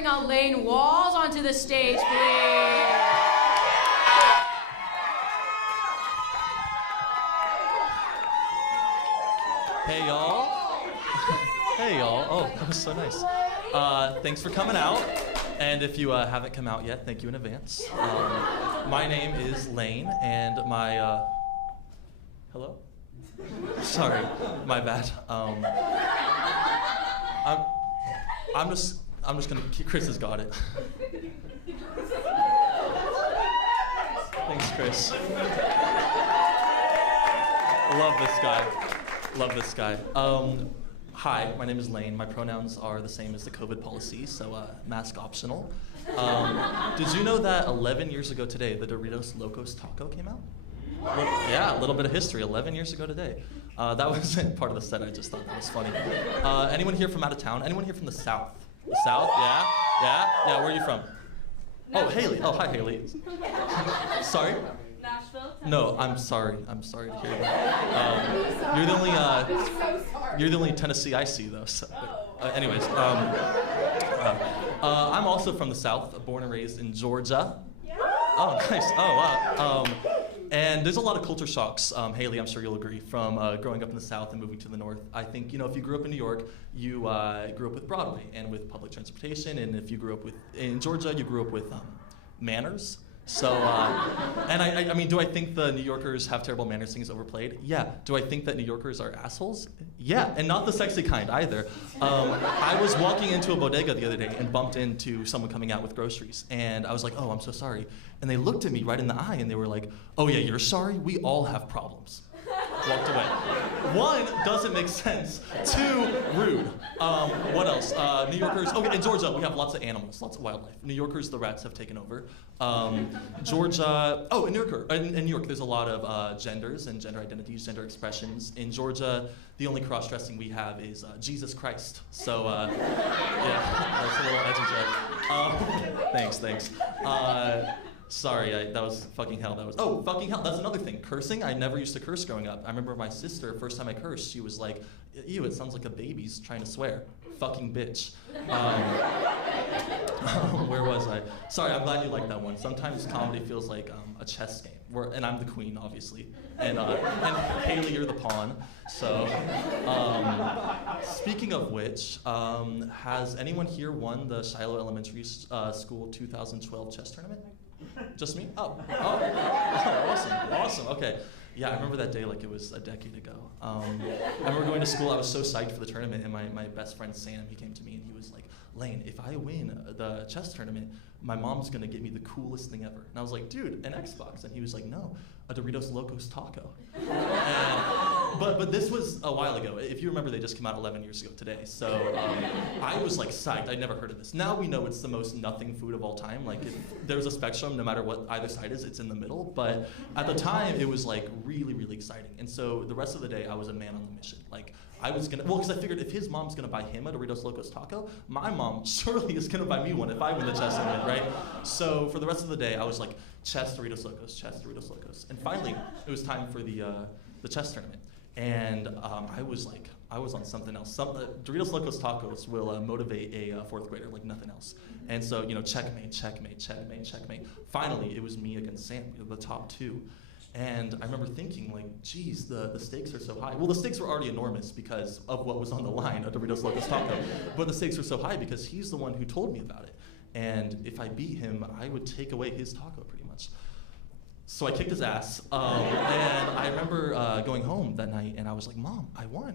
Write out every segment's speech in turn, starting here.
bring out Lane Walls onto the stage, please? Hey, y'all. Hey, y'all. Oh, that was so nice. Thanks for coming out. And if you haven't come out yet, thank you in advance. My name is Lane, and my... Hello? Sorry, my bad. I'm just gonna keep... Chris has got it. Thanks, Chris. Love this guy. Love this guy. Hi, my name is Lane. My pronouns are the same as the COVID policy, so mask optional. Did you know that 11 years ago today, the Doritos Locos Taco came out? Yeah, a little bit of history, 11 years ago today. That wasn't part of the set, I just thought that was funny. Anyone here from out of town? Anyone here from the South? The South, yeah? Yeah? Yeah, where are you from? Oh, Haley. Oh, hi, Haley. Sorry? Nashville. No, I'm sorry. I'm sorry to hear that. You're the only Tennessee I see, though. So, anyways, I'm also from the South, born and raised in Georgia. Oh, nice. Oh, wow. And there's a lot of culture shocks, Haley, I'm sure you'll agree, from growing up in the South and moving to the North. I think, if you grew up in New York, you grew up with Broadway and with public transportation, and if you grew up in Georgia, you grew up with manners. So, and I mean, do I think the New Yorkers have terrible manners, things overplayed? Yeah. Do I think that New Yorkers are assholes? Yeah, and not the sexy kind either. I was walking into a bodega the other day and bumped into someone coming out with groceries, and I was like, oh, I'm so sorry. And they looked at me right in the eye and they were like, oh yeah, you're sorry? We all have problems. Walked away. One, doesn't make sense. Two, rude. What else? New Yorkers, okay, in Georgia, we have lots of animals, lots of wildlife. New Yorkers, the rats have taken over. Georgia, oh, in New York, there's a lot of genders and gender identities, gender expressions. In Georgia, the only cross-dressing we have is Jesus Christ. So, yeah, that's a little edgy joke. Thanks. Sorry, that was fucking hell. Fucking hell, that's another thing. Cursing, I never used to curse growing up. I remember my sister, first time I cursed, she was like, ew, it sounds like a baby's trying to swear. Fucking bitch. Where was I? Sorry, I'm glad you liked that one. Sometimes comedy feels like a chess game, and I'm the queen, obviously. And Haley, you're the pawn. So, speaking of which, has anyone here won the Shiloh Elementary School 2012 chess tournament? Just me? Oh, awesome, okay. Yeah, I remember that day like it was a decade ago. I remember going to school, I was so psyched for the tournament, and my best friend Sam, he came to me and he was like, Lane, if I win the chess tournament, my mom's gonna get me the coolest thing ever. And I was like, dude, an Xbox. And he was like, no, a Doritos Locos Taco. But this was a while ago. If you remember, they just came out 11 years ago today. So I was like psyched. I'd never heard of this. Now we know it's the most nothing food of all time. Like if there's a spectrum, no matter what either side is, it's in the middle. But at the time, it was like really, really exciting. And so the rest of the day, I was a man on the mission. Like I was gonna, because I figured if his mom's gonna buy him a Doritos Locos Taco, my mom surely is gonna buy me one if I win the chess tournament, right? So for the rest of the day, I was like, chess Doritos Locos, chess Doritos Locos. And finally, it was time for the chess tournament. And I was on something else. Doritos Locos Tacos will motivate a fourth grader like nothing else. And so, checkmate. Finally, it was me against Sam, the top two. And I remember thinking, like, geez, the stakes are so high. Well, the stakes were already enormous because of what was on the line, a Doritos Locos Taco. But the stakes were so high because he's the one who told me about it. And if I beat him, I would take away his taco pretty much. So I kicked his ass, and I remember going home that night, and I was like, Mom, I won.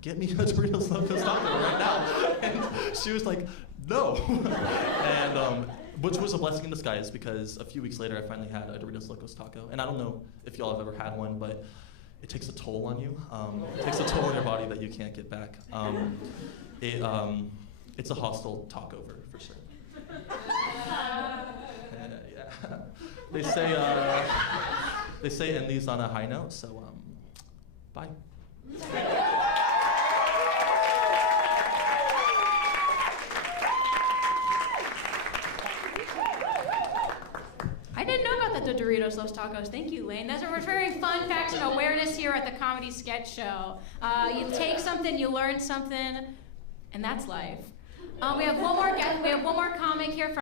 Get me a Doritos Locos Taco right now. And she was like, no. And which was a blessing in disguise because a few weeks later, I finally had a Doritos Locos Taco. And I don't know if y'all have ever had one, but it takes a toll on you. It takes a toll on your body that you can't get back. It's a hostile talkover, for sure. Yeah. They say end these on a high note, so bye. I didn't know about the Doritos Los Tacos. Thank you, Lane. Those are very fun facts and awareness here at the Comedy Sketch Show. You take something, you learn something, and that's life. We have one more guest. We we have one more comic here from